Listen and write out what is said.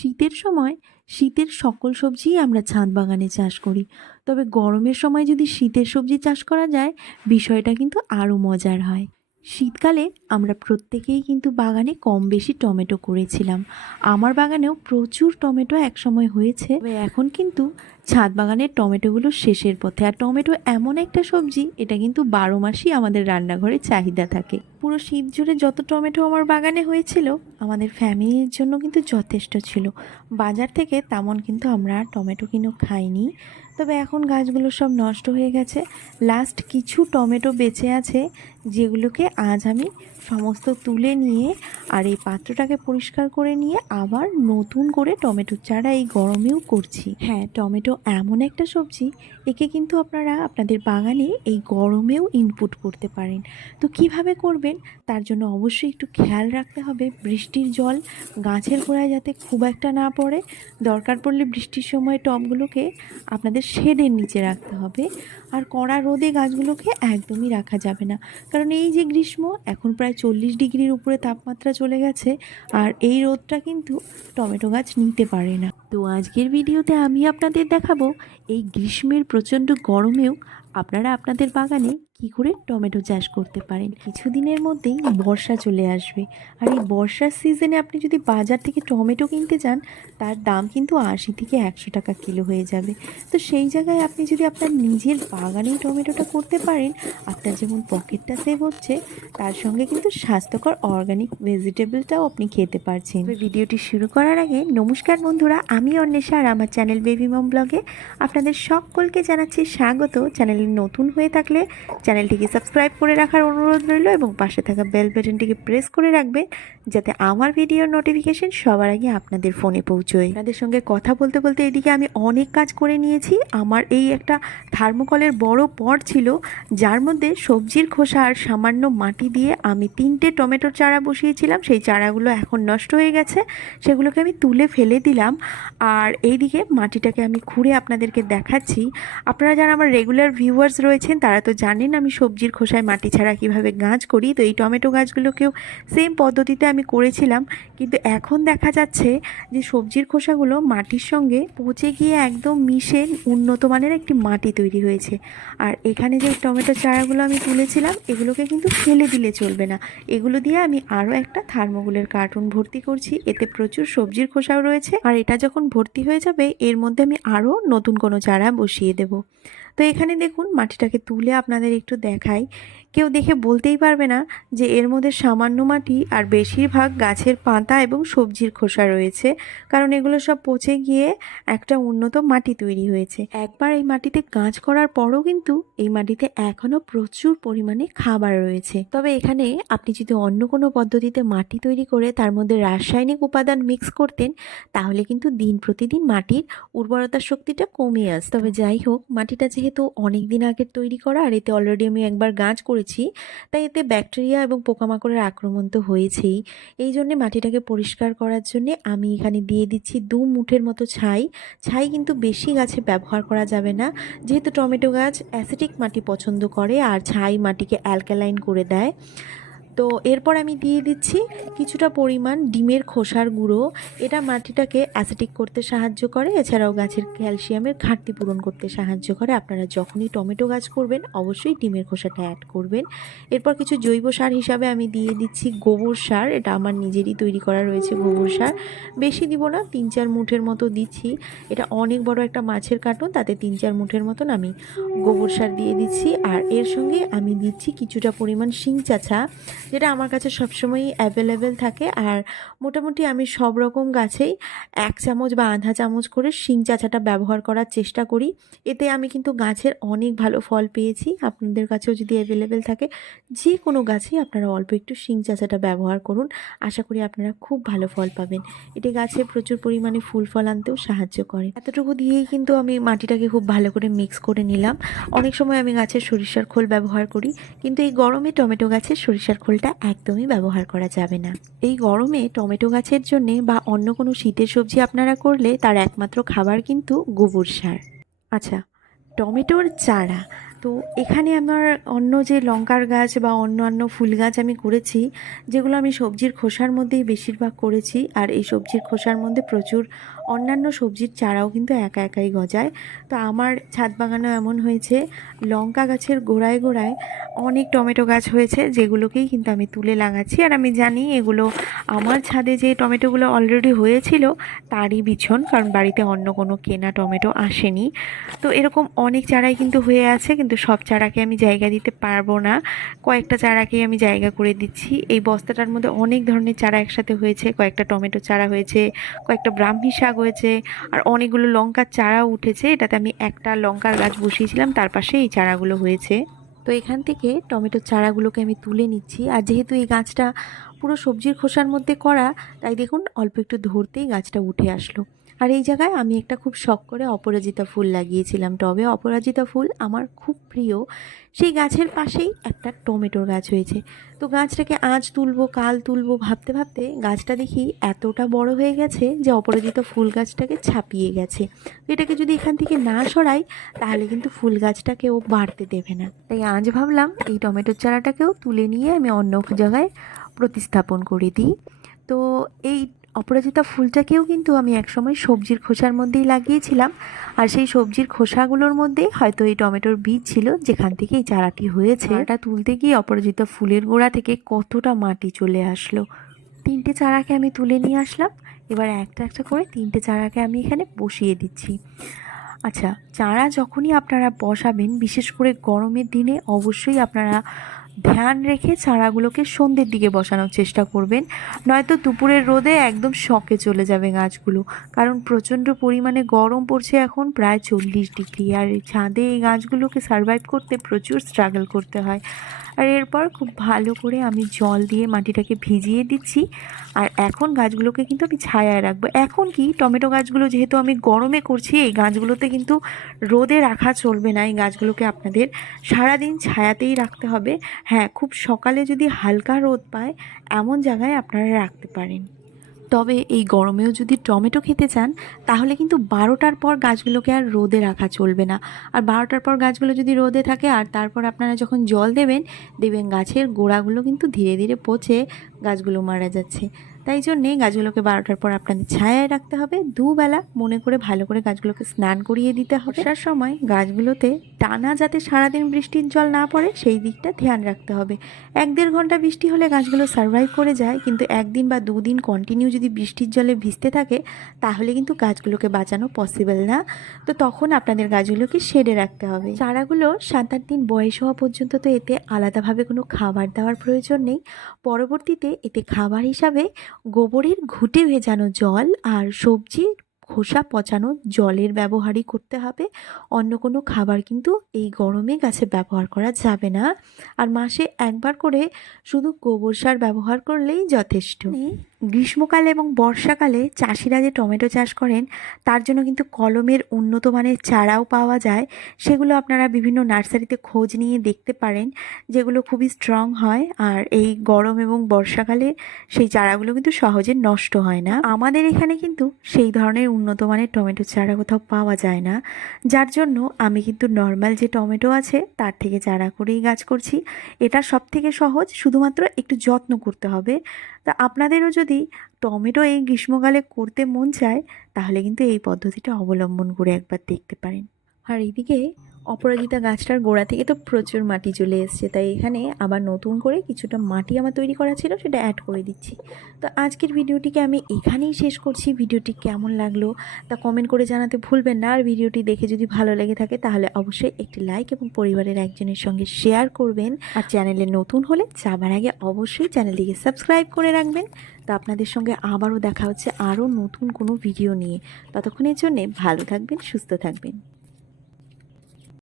শীতের সময় শীতের সকল সবজিই আমরা ছাদ বাগানে চাষ করি। তবে গরমের সময় যদি শীতের সবজি চাষ করা যায়, বিষয়টা কিন্তু আরও মজার হয়। শীতকালে আমরা প্রত্যেকেই কিন্তু বাগানে কম বেশি টমেটো করেছিলাম। আমার বাগানেও প্রচুর টমেটো একসময় হয়েছে। এখন কিন্তু ছাদ বাগানের টমেটোগুলো শেষের পথে। আর টমেটো এমন একটা সবজি, এটা কিন্তু বারো মাসই আমাদের রান্নাঘরে চাহিদা থাকে। পুরো শীত জুড়ে যত টমেটো আমার বাগানে হয়েছিল, আমাদের ফ্যামিলির জন্য কিন্তু যথেষ্ট ছিল। বাজার থেকে তেমন কিন্তু আমরা টমেটো কিনে খাইনি। তবে এখন গাছগুলো সব নষ্ট হয়ে গেছে। লাস্ট কিছু টমেটো বেঁচে আছে। যেগুলোকে আজ আমি সমস্ত তুলে নিয়ে আর এই পাত্রটাকে পরিষ্কার করে নিয়ে আবার নতুন করে টমেটো চারা এই গরমেও করছি। হ্যাঁ টমেটো এমন একটা সবজি, একে কিন্তু আপনারা আপনাদের বাগানে এই গরমেও ইনপুট করতে পারেন। তো কীভাবে করবেন? তার জন্য অবশ্যই একটু খেয়াল রাখতে হবে। বৃষ্টির জল গাছের গোড়ায় যাতে খুব একটা না পড়ে, দরকার পড়লে বৃষ্টির সময় টবগুলোকে আপনাদের শেডের নিচে রাখতে হবে। আর কড়া রোদে গাছগুলোকে একদমই রাখা যাবে না। কারণ এই যে গ্রীষ্ম, এখন প্রায় চল্লিশ ডিগ্রির উপরে তাপমাত্রা চলে গেছে আর এই রোদটা কিন্তু টমেটো গাছ নিতে পারে না। তো আজকের ভিডিওতে আমি আপনাদের দেখাবো এই গ্রীষ্মের প্রচণ্ড গরমেও আপনারা আপনাদের বাগানে কি করে টমেটো চাষ করতে পারেন? কিছুদিনের মধ্যেই বর্ষা চলে আসবে। আর এই বর্ষার সিজনে আপনি যদি বাজার থেকে টমেটো কিনতে যান তার দাম কিন্তু আশি থেকে একশো টাকা কিলো হয়ে যাবে। তো সেই জায়গায় আপনি যদি আপনার নিজের বাগানেই টমেটোটা করতে পারেন, আপনার যেমন পকেটটা সেভ হচ্ছে, তার সঙ্গে কিন্তু স্বাস্থ্যকর অর্গানিক ভেজিটেবলটাও আপনি খেতে পারছেন। ভিডিওটি শুরু করার আগে নমস্কার বন্ধুরা, আমি অন্বেষা আর আমার চ্যানেল বেবি মম ব্লগে আপনাদের সকলকে জানাচ্ছি স্বাগত। চ্যানেলে নতুন হয়ে থাকলে চ্যানেলটিকে সাবস্ক্রাইব করে রাখার অনুরোধ রইল এবং পাশে থাকা বেল বাটনটিকে প্রেস করে রাখবেন যাতে আমার ভিডিওর নোটিফিকেশন সবার আগে আপনাদের ফোনে পৌঁছয়। আপনাদের সঙ্গে কথা বলতে বলতে এদিকে আমি অনেক কাজ করে নিয়েছি। আমার এই একটা থার্মোকলের বড় পট ছিল, যার মধ্যে সবজির খোসা আর সামান্য মাটি দিয়ে আমি তিনটে টমেটোর চারা বসিয়েছিলাম। সেই চারাগুলো এখন নষ্ট হয়ে গেছে। সেগুলোকে আমি তুলে ফেলে দিলাম। আর এইদিকে মাটিটাকে আমি খুঁড়ে আপনাদেরকে দেখাচ্ছি। আপনারা যারা আমার রেগুলার ভিউয়ার্স রয়েছেন, তারা তো জানেন আমি সবজির খোসায় মাটি ছাড়া কীভাবে গাছ করি। তো এই টমেটো গাছগুলোকেও সেম পদ্ধতিতে আমি করেছিলাম, কিন্তু এখন দেখা যাচ্ছে যে সবজির খোসাগুলো মাটির সঙ্গে পচে গিয়ে একদম মিশে উন্নত মানের একটি মাটি তৈরি হয়েছে। আর এখানে যে টমেটো চারাগুলো আমি তুলেছিলাম, এগুলোকে কিন্তু ফেলে দিলে চলবে না। এগুলো দিয়ে আমি আরও একটা থার্মোগুলের কার্টুন ভর্তি করছি। এতে প্রচুর সবজির খোসাও রয়েছে। আর এটা যখন ভর্তি হয়ে যাবে, এর মধ্যে আমি আরও নতুন কোনো চারা বসিয়ে দেবো। তো এখানে দেখুন, মাটিটাকে তুলে আপনাদের একটু দেখাই। কেউ দেখে বলতেই পারবে না যে এর মধ্যে সামান্য মাটি আর বেশিরভাগ গাছের পাতা এবং সবজির খোসা রয়েছে, কারণ এগুলো সব পচে গিয়ে একটা উন্নত মাটি তৈরি হয়েছে। একবার এই মাটিতে গাছ করার পরও কিন্তু এই মাটিতে এখনও প্রচুর পরিমাণে খাবার রয়েছে। তবে এখানে আপনি যদি অন্য কোনো পদ্ধতিতে মাটি তৈরি করে তার মধ্যে রাসায়নিক উপাদান মিক্স করতেন, তাহলে কিন্তু দিন প্রতিদিন মাটির উর্বরতা শক্তিটা কমে আসত। তবে যাই হোক, মাটিটা যেহেতু অনেক দিন আগের তৈরি করা, আর এতে অলরেডি আমি একবার গাছ করেছি, তাই এতে ব্যাকটেরিয়া এবং পোকামাকড়ের আক্রমণ তো হয়েছেই। এই জন্যে মাটিটাকে পরিষ্কার করার জন্যে আমি এখানে দিয়ে দিচ্ছি দু মুঠের মতো ছাই। ছাই কিন্তু বেশি গাছে ব্যবহার করা যাবে না, যেহেতু টমেটো গাছ অ্যাসিডিক মাটি পছন্দ করে আর ছাই মাটিকে অ্যালকালাইন করে দেয়। তো এরপর আমি দিয়ে দিচ্ছি কিছুটা পরিমাণ ডিমের খোসার গুঁড়ো। এটা মাটিটাকে অ্যাসিডিক করতে সাহায্য করে, এছাড়াও গাছের ক্যালসিয়ামের ঘাটতি পূরণ করতে সাহায্য করে। আপনারা যখনই টমেটো গাছ করবেন, অবশ্যই ডিমের খোসাটা অ্যাড করবেন। এরপর কিছু জৈব সার হিসাবে আমি দিয়ে দিচ্ছি গোবর সার। এটা আমার নিজেরই তৈরি করা রয়েছে গোবর সার। বেশি দিব না, তিন চার মুঠের মতো দিচ্ছি। এটা অনেক বড় একটা মাছের কার্টুন তাতে তিন চার মুঠের মতন আমি গোবর সার দিয়ে দিচ্ছি। আর এর সঙ্গে আমি দিচ্ছি কিছুটা পরিমাণ শিং চাছা যেটা আমার কাছে সবসময়ই অ্যাভেলেবেল থাকে। আর মোটামুটি আমি সব রকম গাছেই এক চামচ বা আধা চামচ করে শিং চাচাটা ব্যবহার করার চেষ্টা করি। এতে আমি কিন্তু গাছের অনেক ভালো ফল পেয়েছি। আপনাদের কাছেও যদি অ্যাভেলেবেল থাকে যে কোনো গাছেই আপনারা অল্প একটু শিং চাচাটা ব্যবহার করুন। আশা করি আপনারা খুব ভালো ফল পাবেন। এটি গাছে প্রচুর পরিমাণে ফুল ফল আনতেও সাহায্য করে। এতটুকু দিয়েই কিন্তু আমি মাটিটাকে খুব ভালো করে মিক্স করে নিলাম। অনেক সময় আমি গাছের সরিষার খোল ব্যবহার করি, কিন্তু এই গরমে টমেটো গাছের সরিষার খোলটা একদমই ব্যবহার করা যাবে না। এই গরমে টমেটো গাছের জন্যে বা অন্য কোনো শীতের সবজি আপনারা করলে তার একমাত্র খাবার কিন্তু গোবর সার। আচ্ছা টমেটোর চারা। তো এখানে আমার অন্য যে লঙ্কার গাছ বা অন্য অন্য ফুল গাছ আমি করেছি, যেগুলো আমি সবজির খোসার মধ্যেই বেশিরভাগ করেছি, আর এই সবজির খোসার মধ্যে প্রচুর অন্যান্য সবজির চারাও কিন্তু একা একাই গজায়। তো আমার ছাদ বাগানও এমন হয়েছে, লঙ্কা গাছের গোড়ায় গোড়ায় অনেক টমেটো গাছ হয়েছে, যেগুলোকেই কিন্তু আমি তুলে লাগাচ্ছি। আর আমি জানি এগুলো আমার ছাদে যে টমেটোগুলো অলরেডি হয়েছিল, তারই বিছন, কারণ বাড়িতে অন্য কোনো কেনা টমেটো আসেনি। তো এরকম অনেক চারাই কিন্তু হয়ে আছে, কিন্তু সব চারাকে আমি জায়গা দিতে পারব না। কয়েকটা চারাকেই আমি জায়গা করে দিচ্ছি। এই বস্তাটার মধ্যে অনেক ধরনের চারা একসাথে হয়েছে, কয়েকটা টমেটো চারা হয়েছে, কয়েকটা ব্রাহ্মী শাক হয়েছে। আর অনেকগুলো লঙ্কার চারা উঠেছে। এটাতে আমি একটা লঙ্কার গাছ বসিয়েছিলাম, তার পাশে এই চারাগুলো হয়েছে। তো এখান থেকে টমেটোর চারাগুলোকে আমি তুলে নিচ্ছি। আর যেহেতু এই গাছটা পুরো সবজির খোসার মধ্যে করা, তাই দেখুন, অল্প একটু ধরতেই গাছটা উঠে আসলো। আর এই জায়গায় আমি একটা খুব শখ করে অপরাজিতা ফুল লাগিয়েছিলাম। টবে অপরাজিতা ফুল আমার খুব প্রিয়। সেই গাছের পাশেই একটা টমেটোর গাছ হয়েছে। তো গাছটাকে আজ তুলবো, কাল তুলবো ভাবতে ভাবতে গাছটা দেখি এতটা বড় হয়ে গেছে যে অপরাজিতা ফুল গাছটাকে ছাপিয়ে গেছে। এটাকে যদি এখান থেকে না সরাই, তাহলে কিন্তু ফুল গাছটাকেও বাড়তে দেবে না। তাই আজ ভাবলাম এই টমেটোর চারাটাকেও তুলে নিয়ে আমি অন্য জায়গায় প্রতিস্থাপন করে দিই। তো এই অপরাজিতা ফুলটাকেও কিন্তু আমি একসময় সবজির খোসার মধ্যেই লাগিয়েছিলাম। আর সেই সবজির খোসাগুলোর মধ্যেই হয়তো এই টমেটোর বীজ ছিল যেখান থেকে এই চারাটি হয়েছে। এটা তুলতে গিয়ে অপরাজিতা ফুলের গোড়া থেকে কতটা মাটি চলে আসলো। তিনটে চারাকে আমি তুলে নিয়ে আসলাম। এবার একটা একটা করে তিনটে চারাকে আমি এখানে বসিয়ে দিচ্ছি। আচ্ছা চারা যখনই আপনারা বসাবেন বিশেষ করে গরমের দিনে অবশ্যই আপনারা ধ্যান রেখে চারাগুলোকে সন্ধ্যের দিকে বসানোর চেষ্টা করবেন। নয়তো দুপুরের রোদে একদম শকে চলে যাবে গাছগুলো। কারণ প্রচণ্ড পরিমাণে গরম পড়ছে এখন, প্রায় চল্লিশ ডিগ্রি। আর ছাদে এই গাছগুলোকে সারভাইভ করতে প্রচুর স্ট্রাগল করতে হয়। আর এরপর খুব ভালো করে আমি জল দিয়ে মাটিটাকে ভিজিয়ে দিচ্ছি। আর এখন গাছগুলোকে কিন্তু আমি ছায়ায় রাখব। এখন কি টমেটো গাছগুলো যেহেতু আমি গরমে করছি, এই গাছগুলোতে কিন্তু রোদে রাখা চলবে না। এই গাছগুলোকে আপনাদের সারাদিন ছায়াতেই রাখতে হবে। হ্যাঁ খুব সকালে যদি হালকা রোদ পায়, এমন জায়গায় আপনারা রাখতে পারেন। তবে এই গরমেও যদি টমেটো খেতে চান, তাহলে কিন্তু বারোটার পর গাছগুলোকে আর রোদে রাখা চলবে না। আর বারোটার পর গাছগুলো যদি রোদে থাকে, আর তারপর আপনারা যখন জল দেবেন দেবেন গাছের গোড়াগুলো কিন্তু ধীরে ধীরে পচে গাছগুলো মারা যাচ্ছে। তাই জন্যে গাছগুলোকে বারোটার পর আপনাদের ছায়ায় রাখতে হবে। দুবেলা মনে করে ভালো করে গাছগুলোকে স্নান করিয়ে দিতে হবে। বর্ষার সময় গাছগুলোতে টানা যাতে সারাদিন বৃষ্টির জল না পড়ে, সেই দিকটা ধ্যান রাখতে হবে। এক দেড় ঘণ্টা বৃষ্টি হলে গাছগুলো সার্ভাইভ করে যায়, কিন্তু একদিন বা দুদিন কন্টিনিউ যদি বৃষ্টির জলে ভিজতে থাকে, তাহলে কিন্তু গাছগুলোকে বাঁচানো পসিবল না। তো তখন আপনাদের গাছগুলোকে সেরে রাখতে হবে। চারাগুলো সাত আট দিন বয়স হওয়া পর্যন্ত তো এতে আলাদাভাবে কোনো খাবার দেওয়ার প্রয়োজন নেই। পরবর্তীতে এতে খাবার হিসাবে গোবরের ঘুটে ভেজানো জল আর সবজির খোসা পচানো জলের ব্যবহারই করতে হবে। অন্য কোনো খাবার কিন্তু এই গরমে গাছে ব্যবহার করা যাবে না। আর মাসে একবার করে শুধু গোবর সার ব্যবহার করলেই যথেষ্ট। গ্রীষ্মকালে এবং বর্ষাকালে চাষিরা যে টমেটো চাষ করেন, তার জন্য কিন্তু কলমের উন্নত মানের চারাও পাওয়া যায়। সেগুলো আপনারা বিভিন্ন নার্সারিতে খোঁজ নিয়ে দেখতে পারেন, যেগুলো খুবই স্ট্রং হয়। আর এই গরম এবং বর্ষাকালে সেই চারাগুলো কিন্তু সহজে নষ্ট হয় না। আমাদের এখানে কিন্তু সেই ধরনের উন্নত মানের টমেটো চারা কোথাও পাওয়া যায় না। যার জন্য আমি কিন্তু নর্মাল যে টমেটো আছে, তার থেকে চারা করেই গাছ করছি। এটা সব থেকে সহজ, শুধুমাত্র একটু যত্ন করতে হবে। তা আপনাদেরও যদি টমেটো এই গ্রীষ্মকালে করতে মন চায়, তাহলে কিন্তু এই পদ্ধতিটা অবলম্বন করে একবার দেখতে পারেন। আর এইদিকে অপরাজিতা গাছটার গোড়া থেকে তো প্রচুর মাটি চলে এসছে, তাই এখানে আবার নতুন করে কিছুটা মাটি আমার তৈরি করা ছিল, সেটা অ্যাড করে দিচ্ছি। তো আজকের ভিডিওটিকে আমি এখানেই শেষ করছি, ভিডিওটি কেমন লাগল তা কমেন্ট করে জানাতে ভুলবেন না, আর ভিডিওটি দেখে যদি ভালো লেগে থাকে তাহলে অবশ্যই একটি লাইক এবং পরিবারের একজনের সঙ্গে শেয়ার করবেন। আর চ্যানেলে নতুন হলে যাবার আগে অবশ্যই চ্যানেলটিকে সাবস্ক্রাইব করে রাখবেন। তো আপনাদের সঙ্গে আবারও দেখা হচ্ছে আরও নতুন কোনো ভিডিও নিয়ে। ততক্ষণের জন্যে ভালো থাকবেন, সুস্থ থাকবেন।